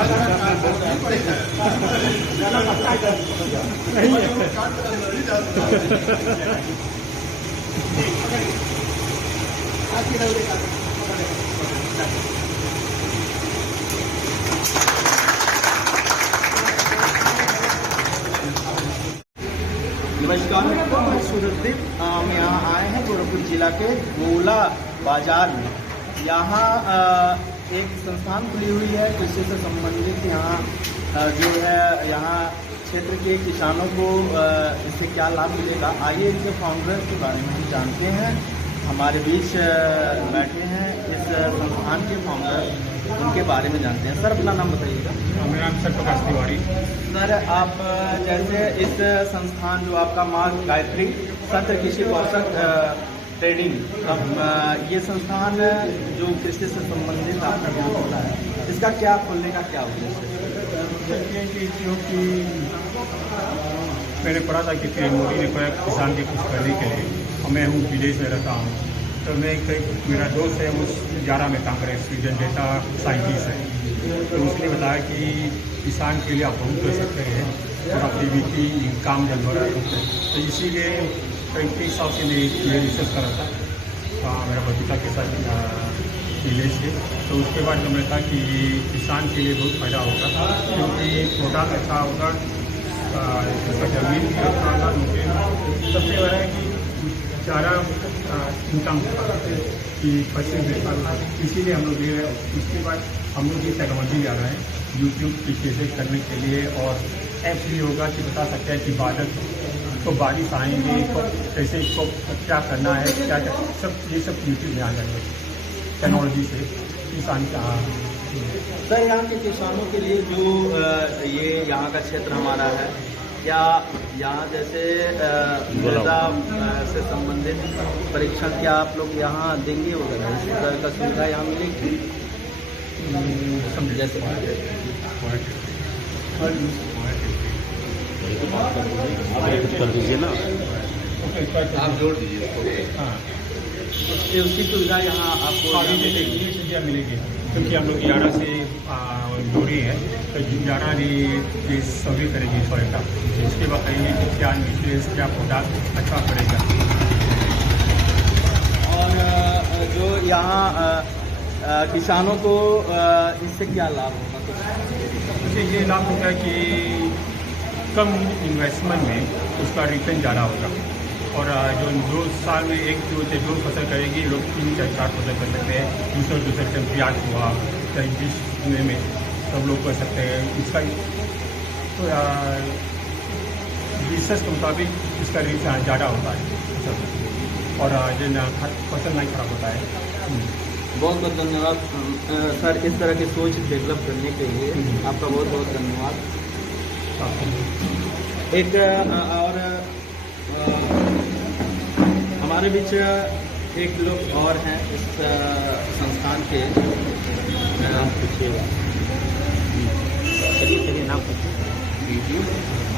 नमस्कार, मैं सूरजदीप। हम यहाँ आए हैं गोरखपुर जिला के गोला बाजार में। यहाँ एक संस्थान खुली हुई है कृषि से संबंधित। यहाँ जो है यहाँ क्षेत्र के किसानों को इससे क्या लाभ मिलेगा, आइए इनके फाउंडर के बारे में हम जानते हैं। हमारे बीच बैठे हैं इस संस्थान के फाउंडर, उनके बारे में जानते हैं। सर, अपना नाम बताइएगा। मेरा नाम सर प्रकाश तिवारी। सर, आप जैसे इस संस्थान जो आपका माँ गायत्री सत्र कृषि कौशल ट्रेनिंग, अब ये संस्थान जो कृषि से संबंधित आपका यहाँ होता है, इसका क्या खोलने का क्या उद्देश्य है? क्योंकि मैंने पढ़ा था कि मोदी ने कहा किसान के कुछ करने के लिए, और मैं हूँ विदेश में रहता हूँ, तो मैं मेरा दोस्त है वो 11 में काम करे, स्वीडन डेटा साइंटिस्ट है। तो उसने बताया कि किसान के लिए आप बहुत कर सकते हैं और एक्टिविटी इनकम जनवर है। तो इसीलिए करीब 30 साल से मैं ये रिसर्च कर रहा था मेरा बगीचा के साथ विलेज से। तो उसके बाद हमें था कि किसान के लिए बहुत फ़ायदा होगा, क्योंकि प्रोडक्ट अच्छा होगा, इसका जमीन भी अच्छा होगा, सबसे बड़ा है कि ज़्यादा इनकम कि फसल बेचना। इसीलिए हम लोग ये, उसके बाद हम लोग ये टेक्नोलॉजी आ रहा है यूट्यूब पीछे से करने के लिए, और ऐप भी होगा कि बता सकते हैं कि बादल तो बारिश आएंगे तो कैसे इसको क्या करना है, क्या सब ये सब यूट्यूब में आ जाएंगे टेक्नोलॉजी से किसान का। सर, यहाँ के किसानों के लिए जो ये यहाँ का क्षेत्र हमारा है, क्या यहाँ जैसे मृदा से संबंधित परीक्षण क्या आप लोग यहाँ देंगे वगैरह, इस तरह का सुविधा यहाँ मिलेगी? जैसे कर दीजिए ना, आप जोड़ दीजिए उसको। हाँ, उसकी सुविधा यहाँ आपको मिलेगी, क्योंकि हम लोग 11 से जोड़ी है, तो 11 ये सर्वे करेगी सॉइल का। उसके बाद कहेंगे कि क्या न्यूट्रिएंट्स, क्या प्रोडक्ट अच्छा पड़ेगा। और जो यहाँ किसानों को इससे क्या लाभ होगा? तो ये लाभ होगा है कि कम इन्वेस्टमेंट में उसका रिटर्न ज़्यादा होगा, और जो 2 साल में दो फसल करेगी, लोग 3-4 फसल कर सकते हैं। दूसरे टन प्याज हुआ, चाहे 20 में सब लोग कर सकते हैं। इसका तो रिसर्च के मुताबिक इसका रिटर्न ज़्यादा होता है, और जो फसल नहीं खराब होता है। बहुत बहुत धन्यवाद सर, इस तरह की सोच डेवलप करने के लिए आपका बहुत बहुत धन्यवाद। एक और हमारे बीच एक लोग और हैं इस संस्थान के, नाम पूछिएगा। चलिए नाम पूछिए।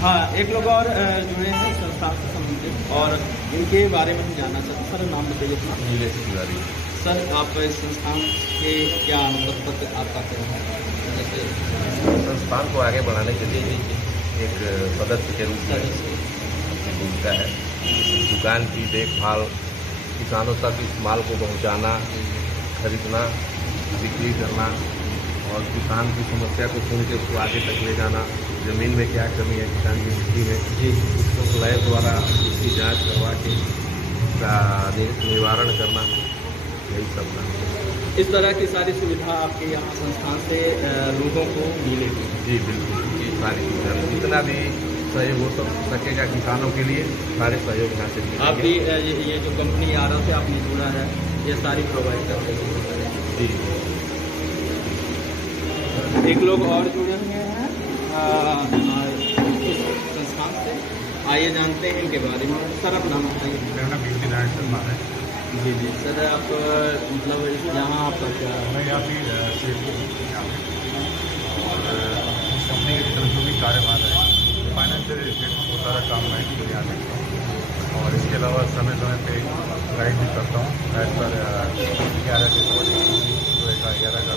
हाँ, एक लोग और जुड़े हैं संस्थान से संबंधित, और इनके बारे में हम जानना चाहते हैं। सर, नाम बताइए अपना। नीलेश तिवारी। सर, आप इस संस्थान के क्या मतलब आपका क्या है? जैसे संस्थान को आगे बढ़ाने के लिए एक सदस्य के रूप में अपनी भूमिका है। दुकान की देखभाल, किसानों तक इस माल को पहुंचाना, खरीदना, बिक्री करना, और किसान की समस्या को सुन के उसको आगे तक ले जाना। ज़मीन में क्या कमी है किसान की मिट्टी में, उसको लैब द्वारा उसकी जांच करवा के उसका निवारण करना, यही सब ना। इस तरह की सारी सुविधा आपके यहाँ संस्थान से लोगों को मिलेगी? जी बिल्कुल, ये सारी सुविधा जितना भी सहयोग हो सकेगा किसानों के लिए, सारे सहयोग यहाँ से मिलेंगे। आप भी ये जो कंपनी आ रहा थे आपने जुड़ा है, ये सारी प्रोवाइड करते हैं? जी। एक लोग और जुड़े हुए हैं इस संस्थान से, आइए जानते हैं इनके बारे में। सर, अपना नाम बताइए। मेरा नाम बिजली नारायण शर्मा है। जी जी सर, आप मतलब यहाँ आपका क्या? मैं यहाँ भी और इस कंपनी की तरफ जो भी कार्यभार है, फाइनेंशियल रिलेटेड वो सारा काम मैं ही यहाँ देखता हूँ, और इसके अलावा समय समय पे गाइड भी करता हूँ। एज पर 11 से 11 का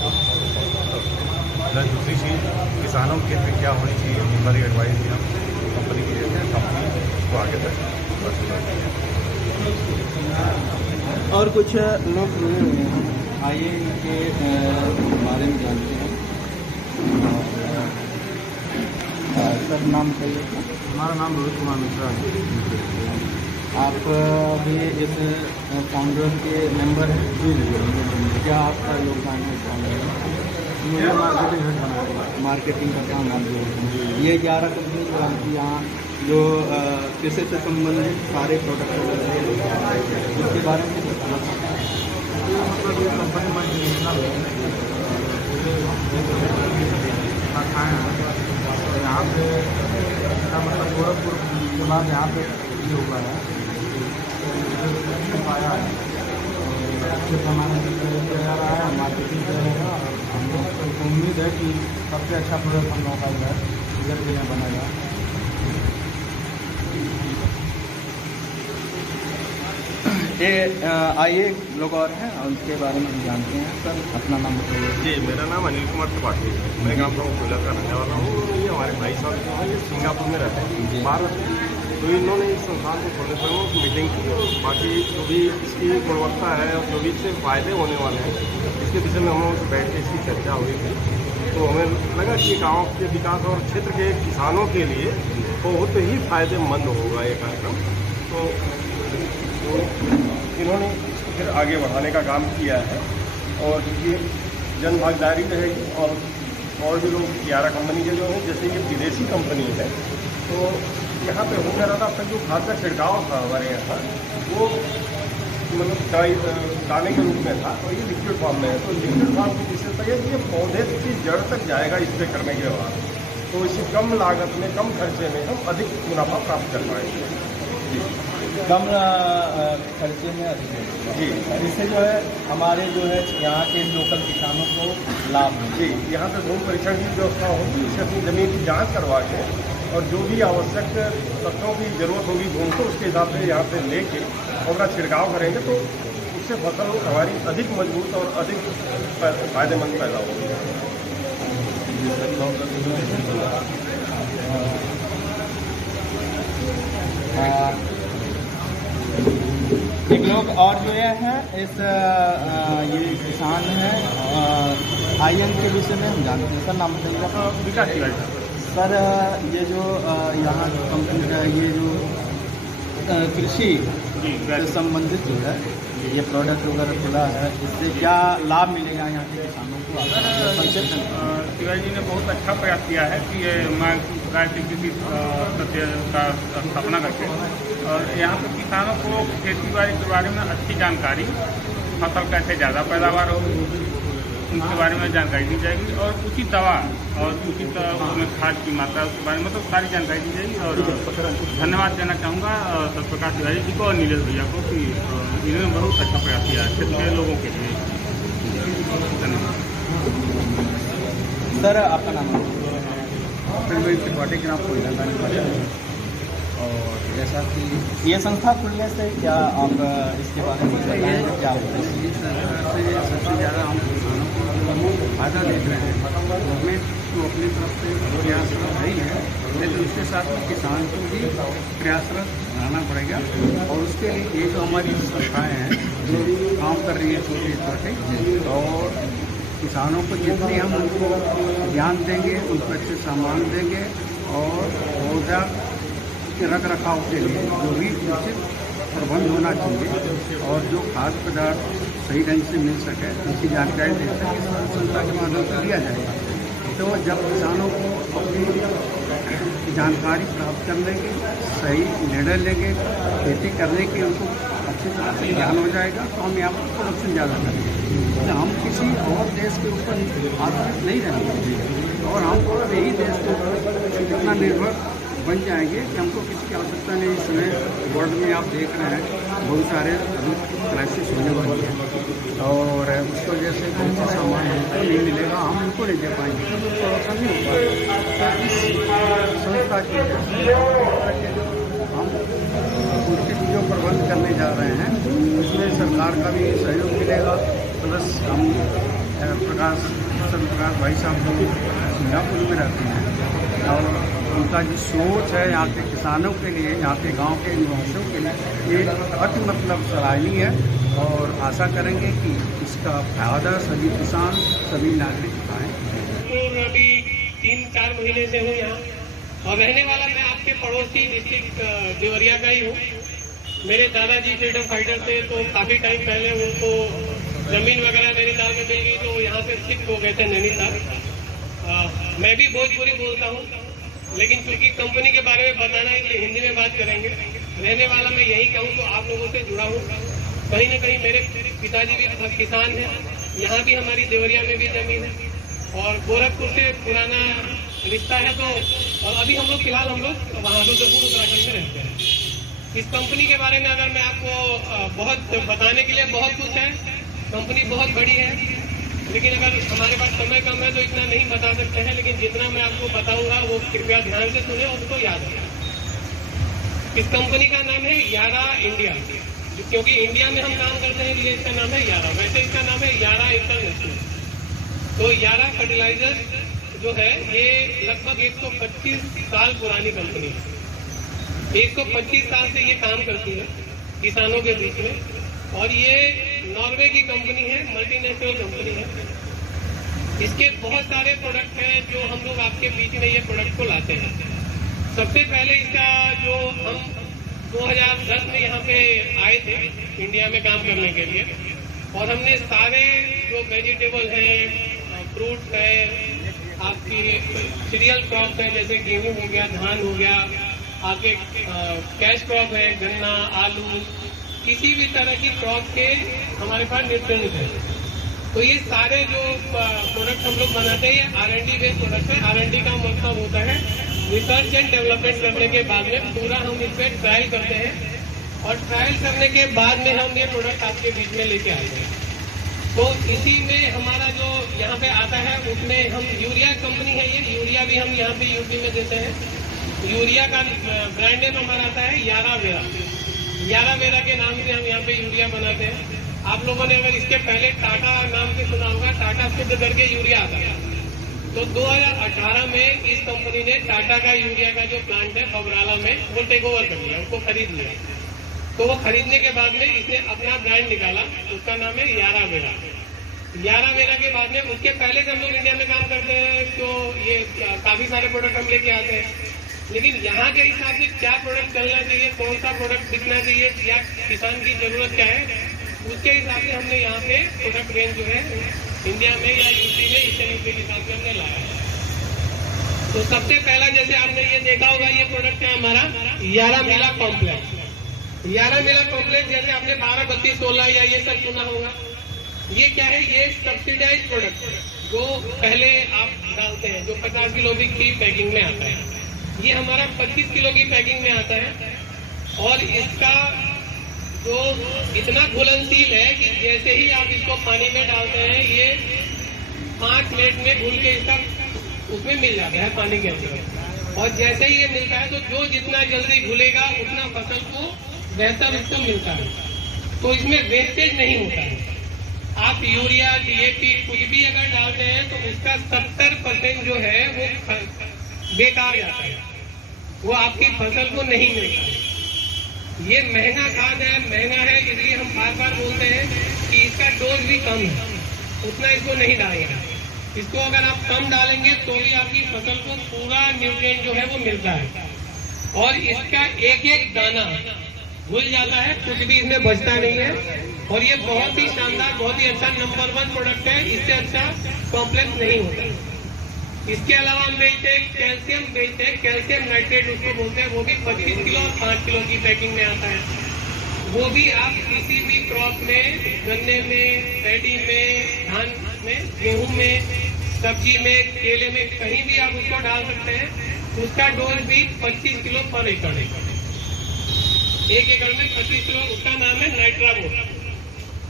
लंच दूसरी चीज़ किसानों के लिए क्या होनी चाहिए, हमारी एडवाइस भी हम कंपनी की देते हैं, कंपनी को आगे तक बढ़ाती है। और कुछ लोग जुड़े हुए हैं, आइए इनके बारे में जानते हैं। सर नाम बताइए। हमारा नाम रोहित कुमार मिश्रा है। आप भी इस फाउंडर के मेंबर हैं? जी। क्या आपका योगदान है फाउंडर में? मुझे मार्केटिंग हेड बनाया, मार्केटिंग का काम आप जो ये 11 कंपनी जो आपकी यहाँ जो कृषि से संबंधित सारे प्रोडक्ट इसके बारे में बताना चाहते हैं। मतलब ये कंपनी मल्टीनेशनल है, खाएँ हैं यहाँ पे, मतलब गोरखपुर के बाद यहाँ पे ये हुआ है, पाया है अच्छे पैमाने से जा रहा है, मार्केटिंग करेगा। हम लोग को उम्मीद है कि सबसे अच्छा प्रोडक्ट हम लोगों का इधर के लिए बनेगा। ये आइए लोग और हैं, उनके बारे में हम जानते हैं। सर अपना नाम बताइए। जी, मेरा नाम अनिल कुमार त्रिपाठी है। मैं गाँव कोयला का रहने वाला हूँ। ये हमारे भाई साहब जो हैं ये सिंगापुर में रहते हैं, भारत में। तो इन्होंने इस संस्थान को खोलने पर वो मीटिंग की और बाकी जो भी इसकी गुणवत्ता है और जो भी इससे फ़ायदे होने वाले हैं इसके विषय में हम लोगों से बैठ के इसकी चर्चा हुई थी। तो हमें लगा कि गाँव के विकास और क्षेत्र के किसानों के लिए बहुत ही फायदेमंद होगा ये कार्यक्रम। तो इन्होंने फिर आगे बढ़ाने का काम किया है और ये जन भागीदारी रहेगी और भी लोग 11 कंपनी के जो हैं, जैसे ये विदेशी कंपनी है, तो यहाँ पे हो गया था। अपना जो खाद का छिड़काव था हमारे यहाँ, वो मतलब दाने के रूप में था, तो ये लिक्विड फॉर्म में है। तो लिक्विड फॉर्म की विशेषता है कि ये पौधे की जड़ तक जाएगा स्प्रे करने के बाद, तो इसे कम लागत में, कम खर्चे में हम अधिक मुनाफा प्राप्त कर पाएंगे। कम खर्चे में अधिक जी, इससे जो है हमारे जो है यहाँ के लोकल किसानों को लाभ मिले। जी, यहाँ पे भूमि परीक्षण की व्यवस्था होगी, इसे अपनी ज़मीन की जांच करवा के और जो भी आवश्यक तत्वों की जरूरत होगी भूमि को, उसके हिसाब से यहाँ से लेके और अपना छिड़काव करेंगे, तो उससे फसल हमारी अधिक मजबूत और अधिक फायदेमंद पैदा होगी। एक लोग और जो हैं इस ये किसान हैं, आईएन के विषय में हम जानते हैं। सर नाम बताइएगा। विकास तिवारी। सर ये जो यहाँ कंपनी का ये जो कृषि से संबंधित जो है ये प्रोडक्ट वगैरह खुला है, इससे क्या लाभ मिलेगा यहाँ के किसानों को? तिवारी जी ने बहुत अच्छा प्रयास किया है कि ये राष्ट्रीय कृषि सत्य का स्थापना करके और यहाँ पर किसानों को खेती बाड़ी के बारे में अच्छी जानकारी, फसल कैसे ज़्यादा पैदावार हो उनके बारे में जानकारी दी जाएगी और उचित दवा और उचित उसमें खाद की मात्रा उसके बारे में मतलब सारी जानकारी दी जाएगी। और धन्यवाद देना चाहूँगा सत्यप्रकाश तिवारी जी को और नीलेश भैया को कि इन्होंने बहुत अच्छा प्रयास किया क्षेत्र के लोगों के लिए। धन्यवाद। सर आपका नाम? त्रिपाठी के नाम कोई और जैसा कि ये संस्था खुलने से क्या आप इसके बारे में बताएंगे? क्या इस तरह से सबसे ज़्यादा हम किसानों को फायदा देख रहे हैं। गवर्नमेंट को अपनी तरफ से प्रयासरत नहीं है, लेकिन उसके साथ में किसान को भी प्रयासरत रहना पड़ेगा। और उसके लिए ये जो हमारी संस्थाएँ हैं जो काम कर रही है छोटे छोटे, और किसानों को जितनी हम उनको ध्यान देंगे, उनको अच्छे सामान देंगे और पौधा के रख रखाव के लिए जो भी उचित प्रबंध होना चाहिए और जो खाद्य पदार्थ सही ढंग से मिल सके उसकी जानकारी दे सके, संस्था के माध्यम से दिया जाएगा। तो जब किसानों को अपनी जानकारी प्राप्त कर लेंगे, सही निर्णय लेंगे, खेती करने की उनको अच्छी तरह से ज्ञान हो जाएगा, तो हम यहाँ पर प्रोडक्शन ज़्यादा करेंगे। तो हम किसी और देश के ऊपर आश्रित नहीं रहेंगे और हम यही देश के ऊपर इतना निर्भर बन जाएंगे कि हमको किसी की आवश्यकता नहीं। इसमें वर्ल्ड में आप देख रहे हैं बहुत सारे क्राइसिस होने वाली है और उसकी वजह से बहुत से सामान हमको नहीं मिलेगा, हम उनको नहीं दे पाएंगे, तो ऐसा नहीं हो पाएगा। तो इस संस्था की हम उचित जो प्रबंध करने जा रहे हैं उसमें सरकार का भी सहयोग मिलेगा, प्लस हम प्रकाश किशन प्रकाश भाई साहब जो सिंगापुर में रहते हैं और उनका जो सोच है यहाँ के किसानों के लिए, यहाँ के गांव के निवासियों के लिए ये अति मतलब सराहनीय है और आशा करेंगे कि इसका फायदा सभी किसान सभी नागरिक उठाएं। तो अभी 3-4 महीने से हूँ यहाँ और रहने वाला मैं आपके पड़ोसी डिस्ट्रिक्ट देवरिया का ही हूँ। मेरे दादाजी फ्रीडम फाइटर थे तो काफ़ी टाइम पहले उनको ज़मीन वगैरह नैनीताल में मिल गई तो यहाँ से शिफ्ट हो गए थे नैनीताल। मैं भी भोजपुरी बोलता हूँ लेकिन क्योंकि कंपनी के बारे में बताना है इसलिए हिंदी में बात करेंगे। रहने वाला मैं यही कहूँ तो आप लोगों से जुड़ा हूँ। कहीं न कहीं मेरे पिताजी भी किसान हैं, यहाँ भी हमारी देवरिया में भी जमीन है और गोरखपुर से पुराना रिश्ता है। तो और अभी हम लोग फिलहाल वहाँ रुद्रपुर उत्तराखंड में रहते हैं। इस कंपनी के बारे में अगर मैं आपको बहुत बताने के लिए बहुत कुछ है, कंपनी बहुत बड़ी है लेकिन अगर हमारे पास समय कम है तो इतना नहीं बता सकते हैं। लेकिन जितना मैं आपको बताऊंगा वो कृपया ध्यान से सुने और उसको याद रखें। इस कंपनी का नाम है यारा इंडिया, क्योंकि इंडिया में हम काम करते हैं इसलिए इसका नाम है यारा। वैसे इसका नाम है यारा इंटरनेशनल। तो यारा फर्टिलाइजर्स जो है ये लगभग 125 साल पुरानी कंपनी है। 125 साल से ये काम करती है किसानों के बीच में और ये नॉर्वे की कंपनी है, मल्टीनेशनल कंपनी है। इसके बहुत सारे प्रोडक्ट हैं जो हम लोग आपके बीच में ये प्रोडक्ट को लाते हैं। सबसे पहले इसका जो हम 2010 में यहाँ पे आए थे इंडिया में काम करने के लिए और हमने सारे जो वेजिटेबल हैं, फ्रूट्स है, आपकी सीरियल क्रॉप है जैसे गेहूं हो गया, धान हो गया, आपके कैश क्रॉप है, गन्ना, आलू, किसी भी तरह की क्रॉप के हमारे पास न्यूट्रिएंट है। तो ये सारे जो प्रोडक्ट हम लोग बनाते हैं ये R&D बेस्ड प्रोडक्ट है। R&D का मतलब होता है रिसर्च एंड डेवलपमेंट करने के बाद में पूरा हम इस पर ट्रायल करते हैं और ट्रायल करने के बाद में हम ये प्रोडक्ट आपके बीच में लेके आते हैं। तो इसी में हमारा जो यहाँ पे आता है उसमें हम यूरिया कंपनी है, ये यूरिया भी हम यहाँ पे यूपी में देते हैं। यूरिया का ब्रांड नेम हमारा आता है यारा वेरा। यारा वेरा के नाम से हम यहाँ पे यूरिया बनाते हैं। आप लोगों ने अगर इसके पहले टाटा नाम से सुना होगा, टाटा शुद्ध करके यूरिया आता है। तो 2018 में इस कंपनी ने टाटा का यूरिया का जो प्लांट है बबराला में वो टेक ओवर कर लिया, उसको खरीद लिया। तो वो खरीदने के बाद में इसने अपना ब्रांड निकाला, उसका नाम है यारा वेरा। यारा वेरा के बाद में उसके पहले से हम लोग इंडिया में काम करते हैं तो ये काफी सारे प्रोडक्ट हम लेके आते हैं। लेकिन यहाँ के हिसाब से क्या प्रोडक्ट चलना चाहिए, कौन सा प्रोडक्ट बिकना चाहिए या किसान की जरूरत क्या है, उसके हिसाब से हमने यहाँ पे प्रोडक्ट रेंज जो है इंडिया में या यूपी में ईस्टर्न यूपी के हिसाब से हमने लाया है। तो सबसे पहला जैसे आपने ये देखा होगा ये प्रोडक्ट है हमारा यारा मिला कॉम्प्लेक्स। यारा मिला कॉम्प्लेक्स जैसे आपने 12, 32, 16 या ये सब सुना होगा। ये क्या है, ये सब्सिडाइज प्रोडक्ट जो पहले आप डालते हैं जो 50 किलो की पैकिंग में आता है, ये हमारा 25 किलो की पैकिंग में आता है और इसका जो इतना घुलनशील है कि जैसे ही आप इसको पानी में डालते हैं ये 5 मिनट में घुल के इसका उसमें मिल जाता है पानी के अंदर। और जैसे ही ये मिलता है तो जो जितना जल्दी घुलेगा उतना फसल को बेहतर इसको मिलता है। तो इसमें वेस्टेज नहीं होता है। आप यूरिया, DAP कुछ भी अगर डालते हैं तो उसका 70% जो है वो बेकार जाता है, वो आपकी फसल को नहीं मिलता है। ये महंगा खाद है, महंगा है, इसलिए हम बार बार बोलते हैं कि इसका डोज भी कम है, उतना इसको नहीं डालेगा। इसको अगर आप कम डालेंगे तो भी आपकी फसल को पूरा न्यूट्रिएंट जो है वो मिलता है और इसका एक एक दाना घुल जाता है, कुछ भी इसमें बचता नहीं है। और ये बहुत ही शानदार, बहुत ही अच्छा नंबर 1 प्रोडक्ट है, इससे अच्छा कॉम्प्लेक्स नहीं होता। इसके अलावा हम बेचते हैं कैल्शियम, बेचते हैं कैल्शियम नाइट्रेट उसको बोलते हैं, वो भी 25 किलो और 5 किलो की पैकिंग में आता है। वो भी आप किसी भी क्रॉप में, गन्ने में, पैडी में, धान में, गेहूं में, सब्जी में, केले में, कहीं भी आप उसको डाल सकते हैं। उसका डोज भी 25 किलो पर एकड़ है। 1 एकड़ में 25 किलो, उसका नाम है नाइट्राबोट।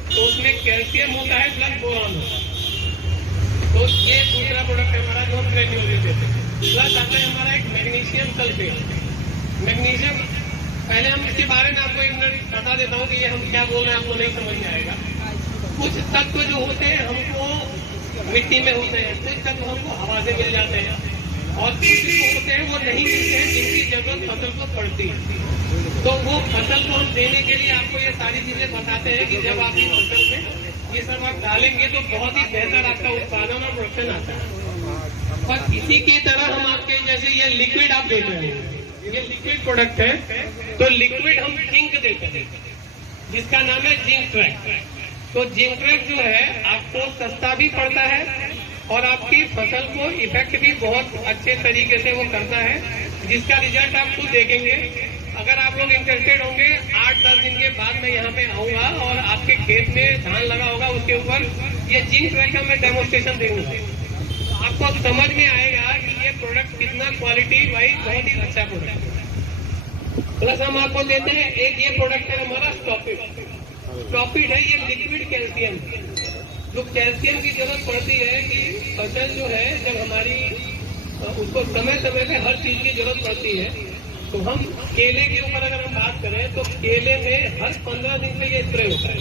तो उसमें कैल्शियम होता है प्लस बोरान होता है। तो ये दूसरा प्रोडक्ट है हमारा जो हम ग्रेन्यूल देते हैं। प्लस आता है हमारा एक मैग्नीशियम सल्फेट। मैग्नीशियम पहले हम इसके बारे में आपको 1 मिनट बता देता हूँ कि ये हम क्या बोल रहे हैं, आपको नहीं समझ में आएगा। कुछ तत्व जो होते हैं हमको मिट्टी में होते हैं, कुछ तत्व हमको हवा से मिल जाते हैं, और कुछ जो होते हैं वो नहीं मिलते हैं, जिनकी जरूरत फसल को पड़ती है। तो वो फसल को हम देने के लिए आपको ये सारी चीजें बताते हैं कि जब आप इस फसल में ये सब आप डालेंगे तो बहुत ही बेहतर आपका उत्पादन और प्रोडक्शन आता है। और इसी की तरह हम आपके जैसे ये लिक्विड आप देख रहे हैं, ये लिक्विड प्रोडक्ट है, तो लिक्विड हम जिंक देते हैं जिसका नाम है जिंक ट्रैक। तो जिंक ट्रैक जो है आपको सस्ता भी पड़ता है और आपकी फसल को इफेक्ट भी बहुत अच्छे तरीके से वो करता है, जिसका रिजल्ट आप खुद देखेंगे। अगर आप लोग इंटरेस्टेड होंगे 8-10 दिन के बाद मैं यहाँ पे आऊंगा और आपके खेत में धान लगा होगा उसके ऊपर ये जिंक ट्रैक का मैं डेमोन्स्ट्रेशन दूंगा, तो आपको समझ में आएगा कि ये प्रोडक्ट कितना क्वालिटी वाइज बहुत ही अच्छा प्रोडक्ट है। प्लस हम आपको देते हैं एक ये प्रोडक्ट है हमारा स्टॉपिड है, ये लिक्विड कैल्शियम। जो कैल्शियम की जरूरत पड़ती है कि फसल जो है जब हमारी उसको समय समय पे हर चीज की जरूरत पड़ती है, तो हम केले के ऊपर अगर हम बात करें तो केले में हर 15 दिन में ये स्प्रे होता है।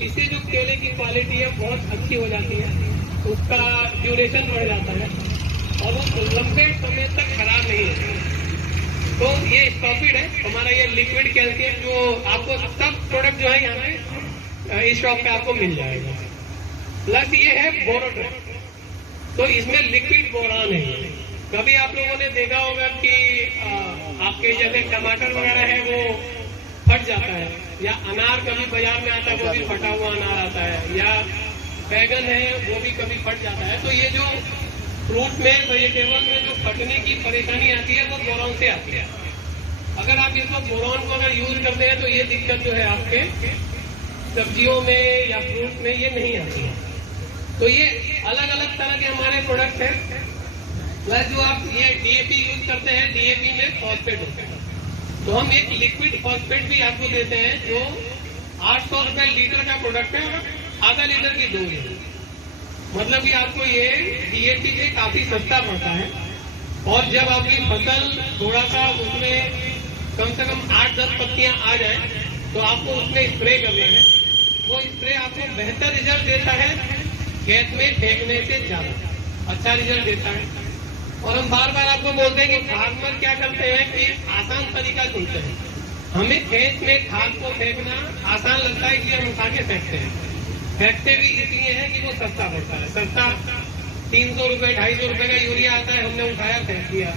इससे जो केले की क्वालिटी है बहुत अच्छी हो जाती है, उसका ड्यूरेशन बढ़ जाता है और वो लंबे समय तक खराब नहीं है। तो ये स्टॉपिड है हमारा, ये लिक्विड कैल्शियम जो आपको सब प्रोडक्ट जो है यहाँ पे इस शॉप पे आपको मिल जाएगा। प्लस ये है बोरोट्रैक, तो इसमें लिक्विड बोरान है। कभी आप लोगों ने देखा होगा कि आपके जैसे टमाटर वगैरह है वो फट जाता है, या अनार कभी बाजार में आता है वो भी फटा हुआ अनार आता है, या बैगन है वो भी कभी फट जाता है। तो ये जो फ्रूट में वेजिटेबल में जो फटने की परेशानी आती है वो बोरॉन से आती है। अगर आप इसको बोरॉन को अगर यूज करते हैं तो ये दिक्कत जो है आपके सब्जियों में या फ्रूट में ये नहीं आती है। तो ये अलग अलग तरह के हमारे प्रोडक्ट हैं। प्लस जो आप ये डीएपी यूज करते हैं, डीएपी में फॉस्फेट होता है, तो हम एक लिक्विड फॉस्फेट भी आपको देते हैं जो 800 रुपए लीटर का प्रोडक्ट है, आधा लीटर की डोज है। मतलब कि आपको ये डीएपी से काफी सस्ता पड़ता है। और जब आपकी फसल थोड़ा सा उसमें कम से कम 8-10 पत्तियां आ जाए तो आपको उसमें स्प्रे करना है। वो स्प्रे आपको बेहतर रिजल्ट देता है खेत में फेंकने से ज्यादा अच्छा रिजल्ट देता है। और हम बार बार आपको बोलते हैं कि फार्मर क्या करते हैं कि आसान तरीका ढूंढते हैं। हमें खेत में खाद को फेंकना आसान लगता है इसलिए हम उठा के फेंकते हैं। फेंकते भी इसलिए है कि वो सस्ता पड़ता है। सस्ता 300 रुपए 250 रुपए का यूरिया आता है, हमने उठाया फेंक दिया।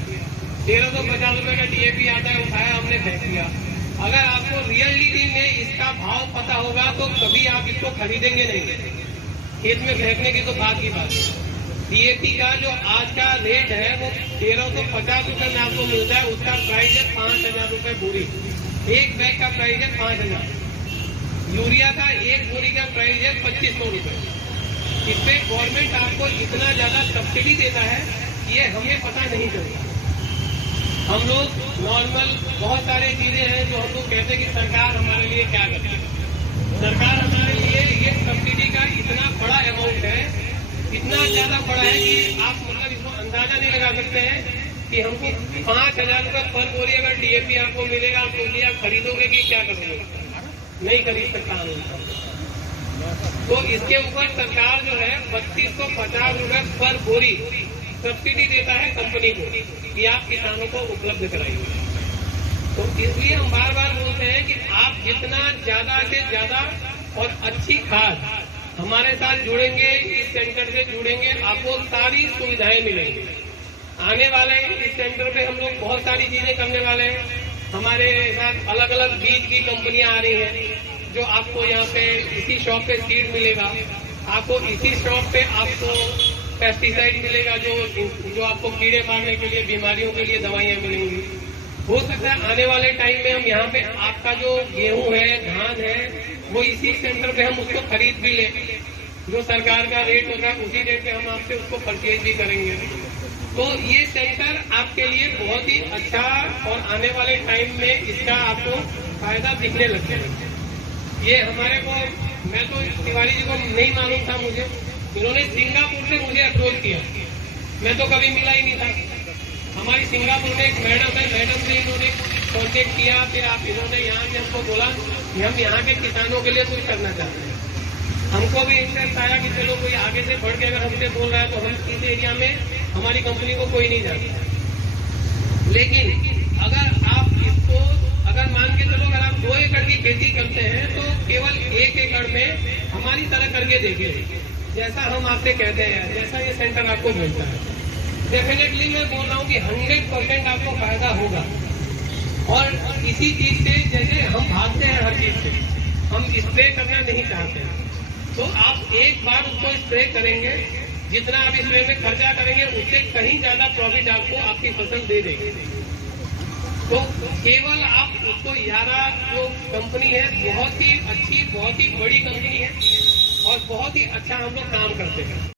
1350 रुपए का डीएपी आता है, उठाया हमने फेंक दिया। अगर आपको रियलिटी में इसका भाव पता होगा तो कभी आप इसको खरीदेंगे नहीं। खेत में फेंकने की तो बात की बात है। डीएपी का जो आज का रेट है वो 1350 रुपए में आपको मिलता है। उसका प्राइस है 5000 रुपए बोरी, एक बैग का प्राइस है 5000। यूरिया का एक बोरी का प्राइस है 2500 रुपए। इसमें गवर्नमेंट आपको इतना ज्यादा सब्सिडी देता है, ये हमें पता नहीं चलता। हम लोग नॉर्मल बहुत सारी चीजें हैं जो हम लोग कहते हैं कि सरकार हमारे लिए क्या करती है। सरकार हमारे लिए ये सब्सिडी का इतना बड़ा अमाउंट है, इतना ज्यादा बड़ा है कि आप मतलब इसको अंदाजा नहीं लगा सकते हैं कि हमको 5000 रुपए पर बोरी अगर डीएपी आपको मिलेगा तो आप खरीदोगे कि क्या करोगे? नहीं खरीद सकता हम। तो इसके ऊपर सरकार जो है 3250 रुपए पर बोरी सब्सिडी देता है कंपनी को कि आप किसानों को उपलब्ध कराइए। तो इसलिए हम बार बार बोलते हैं कि आप जितना ज्यादा से ज्यादा और अच्छी खाद हमारे साथ जुड़ेंगे, इस सेंटर से जुड़ेंगे, आपको सारी सुविधाएं मिलेंगी। आने वाले इस सेंटर पे हम लोग बहुत सारी चीजें करने वाले हैं। हमारे साथ अलग अलग बीज की कंपनियां आ रही हैं जो आपको यहाँ पे इसी शॉप पे सीड मिलेगा। आपको इसी शॉप पे आपको पेस्टिसाइड मिलेगा जो आपको कीड़े मारने के लिए, बीमारियों के लिए दवाइयां मिलेंगी। हो सकता है आने वाले टाइम में हम यहाँ पे आपका जो गेहूं है, धान है, वो इसी सेंटर पे हम उसको खरीद भी ले। जो सरकार का रेट होगा उसी रेट पे हम आपसे उसको परचेज भी करेंगे। तो ये सेंटर आपके लिए बहुत ही अच्छा और आने वाले टाइम में इसका आपको फायदा दिखने लग जाएगा। ये हमारे को, मैं तो तिवारी जी को नहीं मालूम था, मुझे इन्होंने सिंगापुर से मुझे अप्रोच किया, मैं तो कभी मिला ही नहीं था। हमारी सिंगापुर में एक मैडम है, मैडम से इन्होंने कॉन्टेक्ट किया, फिर आप इन्होंने यहाँ से हमको बोला कि हम यहाँ के किसानों के लिए कुछ करना चाहते हैं। हमको भी इंटरेस्ट आया कि चलो कोई आगे से बढ़ के अगर हमसे बोल रहा है तो हम इस एरिया में हमारी कंपनी को कोई नहीं जानता। लेकिन अगर आप इसको अगर मान के चलो अगर आप 2 एकड़ की खेती करते हैं तो केवल 1 एकड़ में हमारी तरह करके देखिए, जैसा हम आपसे कहते हैं, जैसा ये सेंटर आपको मिलता है, डेफिनेटली मैं बोल रहा हूँ कि 100% आपको फायदा होगा। और इसी चीज से जैसे हम भागते हैं हर चीज से, हम स्प्रे करना नहीं चाहते हैं, तो आप एक बार उसको स्प्रे करेंगे, जितना आप स्प्रे में खर्चा करेंगे उससे कहीं ज्यादा प्रॉफिट आपको आपकी फसल दे देगी। तो केवल आप उसको यारा जो कंपनी है बहुत ही अच्छी, बहुत ही बड़ी कंपनी है और बहुत ही अच्छा हम लोग काम करते हैं।